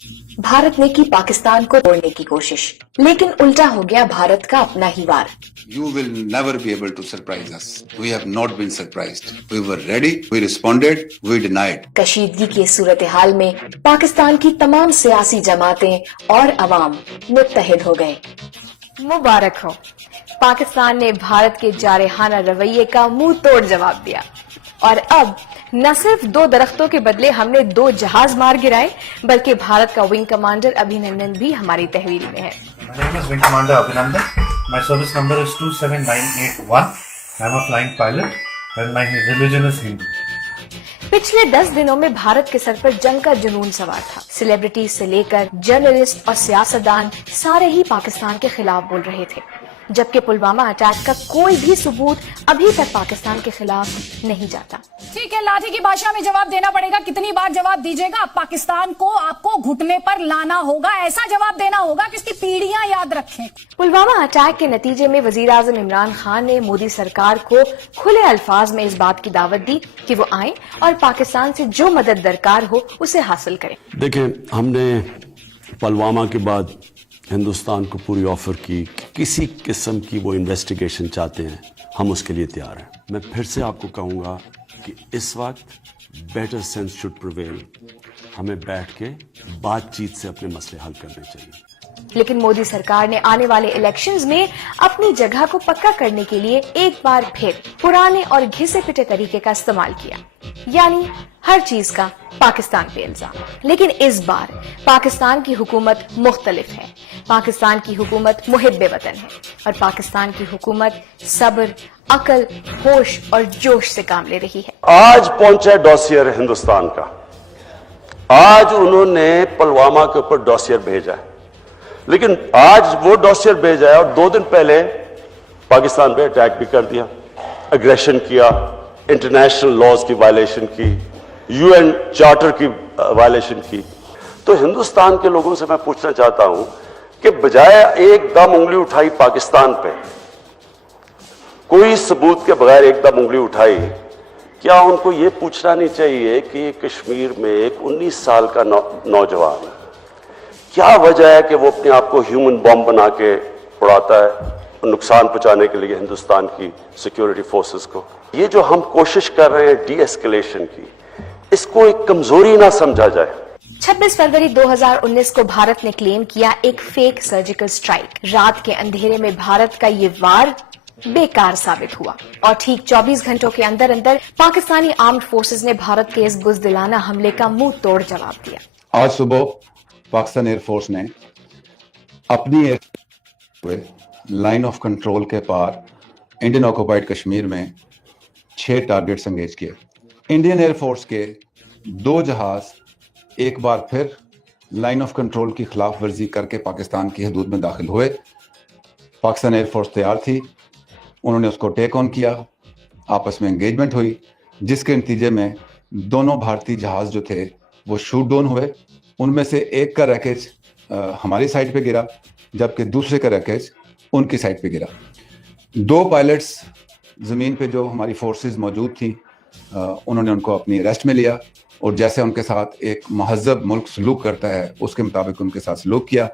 भारत ने की पाकिस्तान को तोड़ने की कोशिश, लेकिन उल्टा हो गया भारत का अपना ही वार। You will never be able to surprise us. We have not been surprised. We were ready, we responded, we denied. कशीदगी की सूरत हाल में पाकिस्तान की तमाम सियासी जमातें और अवाम मुत्तहिद हो गए। मुबारक हो, पाकिस्तान ने भारत के जारहाना रवैये का मुंह तोड़ जवाब दिया और अब न सिर्फ 2 दरख्तों के बदले हमने 2 जहाज मार गिराए, बल्कि भारत का विंग कमांडर अभिनंदन भी हमारी तहवील में है। My name is Wing Commander Abhinandan. My service number is 27981. I am a flying pilot and my religion is Hindu. पिछले 10 दिनों में भारत के सर पर जंग का जुनून सवार था। सेलिब्रिटीज से लेकर जर्नलिस्ट और सियासतदान सारे ही पाकिस्तान के खिलाफ बोल रहे थे, जबकि पुलवामा अटैक का कोई भी सबूत अभी तक पाकिस्तान के खिलाफ नहीं जाता। ठीक है, लाठी की भाषा में जवाब देना पड़ेगा। कितनी बार जवाब दीजिएगा? पाकिस्तान को आपको घुटने पर लाना होगा, ऐसा जवाब देना होगा कि इसकी पीढ़ियां याद रखें। पुलवामा अटैक के नतीजे में वजीर आजम इमरान खान ने मोदी सरकार को खुले अल्फाज में इस बात की दावत दी कि वो आए और पाकिस्तान से जो मदद दरकार हो उसे हासिल करें। देखें, हमने पुलवामा के बाद हिंदुस्तान को पूरी ऑफर की, किसी किस्म की वो इन्वेस्टिगेशन चाहते हैं, हम उसके लिए तैयार हैं। मैं फिर से आपको कहूँगा कि इस वक्त बेटर सेंस शुड प्रिवेल। हमें बैठ के बातचीत से अपने मसले हल करने चाहिए। लेकिन मोदी सरकार ने आने वाले इलेक्शंस में अपनी जगह को पक्का करने के लिए एक बार फिर पुराने और घिसे पिटे तरीके का इस्तेमाल किया, यानी हर चीज का पाकिस्तान पे इल्जाम। लेकिन इस बार पाकिस्तान की हुकूमत मुख्तलिफ है। पाकिस्तान की हुकूमत मुहिब्बे वतन है और पाकिस्तान की हुकूमत सब्र, अकल, होश और जोश से काम ले रही है। आज पहुंचा डॉसियर हिंदुस्तान का, आज उन्होंने पुलवामा के ऊपर डॉसियर भेजा है, लेकिन आज वो डॉसियर भेजा है और 2 दिन पहले पाकिस्तान पे अटैक भी कर दिया, एग्रेशन किया, इंटरनेशनल लॉज की वायलेशन की, यूएन चार्टर की वायलेशन की। तो हिंदुस्तान के लोगों से मैं पूछना चाहता हूं कि बजाय एकदम उंगली उठाई पाकिस्तान पे, कोई सबूत के बगैर एकदम उंगली उठाई, क्या उनको ये पूछना नहीं चाहिए कि कश्मीर में एक 19 साल का नौजवान है, क्या वजह है कि वो अपने आप को ह्यूमन बॉम्ब बना के उड़ाता है नुकसान पहुंचाने के लिए हिंदुस्तान की सिक्योरिटी फोर्सेस को? ये जो हम कोशिश कर रहे हैं डी एस्केलेशन की, इसको एक कमजोरी ना समझा जाए। 26 फरवरी 2019 को भारत ने क्लेम किया एक फेक सर्जिकल स्ट्राइक। रात के अंधेरे में भारत का ये वार बेकार साबित हुआ और ठीक 24 घंटों के अंदर अंदर पाकिस्तानी आर्म्ड फोर्सेस ने भारत के इस बुज़दिलाना हमले का मुंह तोड़ जवाब दिया। आज सुबह पाकिस्तान एयरफोर्स ने अपनी लाइन ऑफ कंट्रोल के पार इंडियन ऑक्युपाइड कश्मीर में 6 टारगेट्स एंगेज किए। इंडियन एयरफोर्स के 2 जहाज एक बार फिर लाइन ऑफ कंट्रोल की खिलाफ वर्जी करके पाकिस्तान की हदूद में दाखिल हुए। पाकिस्तान एयरफोर्स तैयार थी, उन्होंने उसको टेक ऑन किया, आपस में एंगेजमेंट हुई, जिसके नतीजे में दोनों भारतीय जहाज जो थे वो शूट डाउन हुए। उनमें से एक का रैकेज हमारी साइड पे गिरा, जबकि दूसरे का रैकेज उनकी साइड पे गिरा। 2 पायलट्स ज़मीन पे जो हमारी फोर्सेस मौजूद थी, उन्होंने उनको अपनी अरेस्ट में लिया और जैसे उनके साथ एक महज़ब मुल्क सलूक करता है उसके मुताबिक उनके साथ सलूक किया।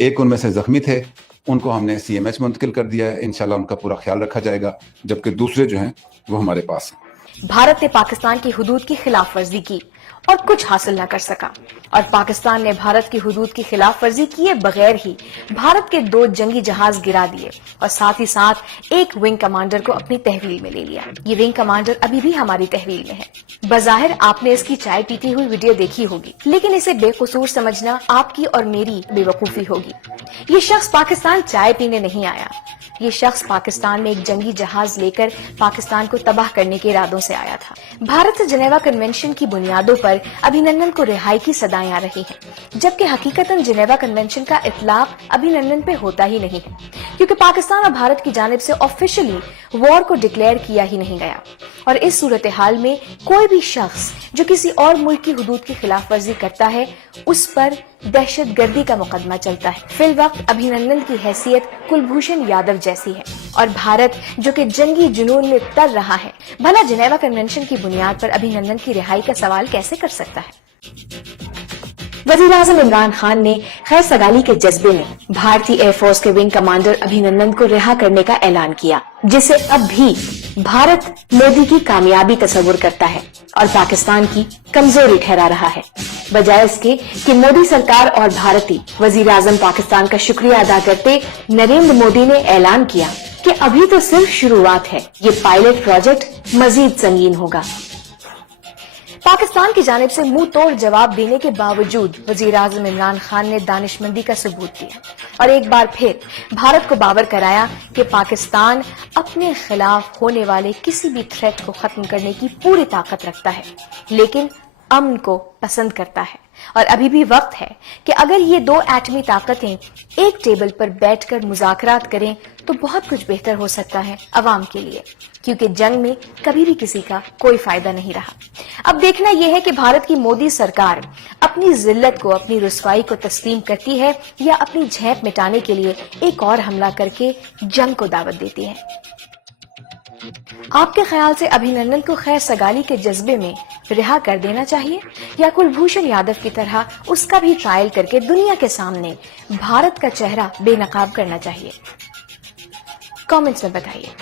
एक उनमें से ज़ख्मी थे, उनको हमने CMH मुंतकिल कर दिया है, इंशाल्लाह उनका पूरा ख्याल रखा जाएगा, जबकि दूसरे जो हैं वो हमारे पास हैं। भारत ने पाकिस्तान की हुदूद की खिलाफ वर्जी की और कुछ हासिल न कर सका, और पाकिस्तान ने भारत की हुदूद की खिलाफ वर्जी किए बगैर ही भारत के 2 जंगी जहाज गिरा दिए और साथ ही साथ एक विंग कमांडर को अपनी तहवील में ले लिया। ये विंग कमांडर अभी भी हमारी तहवील में है। बज़ाहिर आपने इसकी चाय पीती हुई वीडियो देखी होगी, लेकिन इसे बेकसूर समझना आपकी और मेरी बेवकूफी होगी। ये शख्स पाकिस्तान चाय पीने नहीं आया, ये शख्स पाकिस्तान में एक जंगी जहाज लेकर पाकिस्तान को तबाह करने के इरादों से आया था। भारत से जिनेवा कन्वेंशन की बुनियादों पर अभिनंदन को रिहाई की सदाएं आ रही हैं, जबकि हकीकतन जिनेवा कन्वेंशन का इतलाक अभिनंदन पे होता ही नहीं है, क्योंकि पाकिस्तान और भारत की जानिब से ऑफिशियली वॉर को डिक्लेयर किया ही नहीं गया। और इस सूरत हाल में कोई भी शख्स जो किसी और मुल्क की हुदूद की खिलाफ वर्जी करता है, उस पर दहशत गर्दी का मुकदमा चलता है। फिल वक्त अभिनंदन की हैसियत कुलभूषण यादव जैसी है और भारत जो कि जंगी जुनून में तर रहा है, भला जिनेवा कन्वेंशन की बुनियाद पर अभिनंदन की रिहाई का सवाल कैसे कर सकता है? वजीर आजम इमरान खान ने खैर सगाली के जज्बे में भारतीय एयरफोर्स के विंग कमांडर अभिनंदन को रिहा करने का ऐलान किया, जिसे अब भी भारत मोदी की कामयाबी तस्वुर करता है और पाकिस्तान की कमजोरी ठहरा रहा है। बजाय इसके कि मोदी सरकार और भारतीय वजीर आजम पाकिस्तान का शुक्रिया अदा करते, नरेंद्र मोदी ने ऐलान किया कि अभी तो सिर्फ शुरुआत है, ये पायलट प्रोजेक्ट मजीद संगीन होगा। पाकिस्तान की जानिब से मुंह तोड़ जवाब देने के बावजूद वजीर आजम इमरान खान ने दानिशमंदी का सबूत दिया और एक बार फिर भारत को बावर कराया कि पाकिस्तान अपने खिलाफ होने वाले किसी भी थ्रेट को खत्म करने की पूरी ताकत रखता है, लेकिन अमन को पसंद करता है। और अभी भी वक्त है कि अगर ये दो एटमी ताकतें एक टेबल पर बैठकर मुज़ाकरात करें तो बहुत कुछ बेहतर हो सकता है अवाम के लिए, क्योंकि जंग में कभी भी किसी का कोई फायदा नहीं रहा। अब देखना यह है कि भारत की मोदी सरकार अपनी जिल्लत को, अपनी रुसवाई को तस्लीम करती है या अपनी झेप मिटाने के लिए एक और हमला करके जंग को दावत देती है। आपके ख्याल से अभिनंदन को खैर सगाली के जज्बे में रिहा कर देना चाहिए या कुलभूषण यादव की तरह उसका भी ट्रायल करके दुनिया के सामने भारत का चेहरा बेनकाब करना चाहिए? कमेंट्स में बताइए।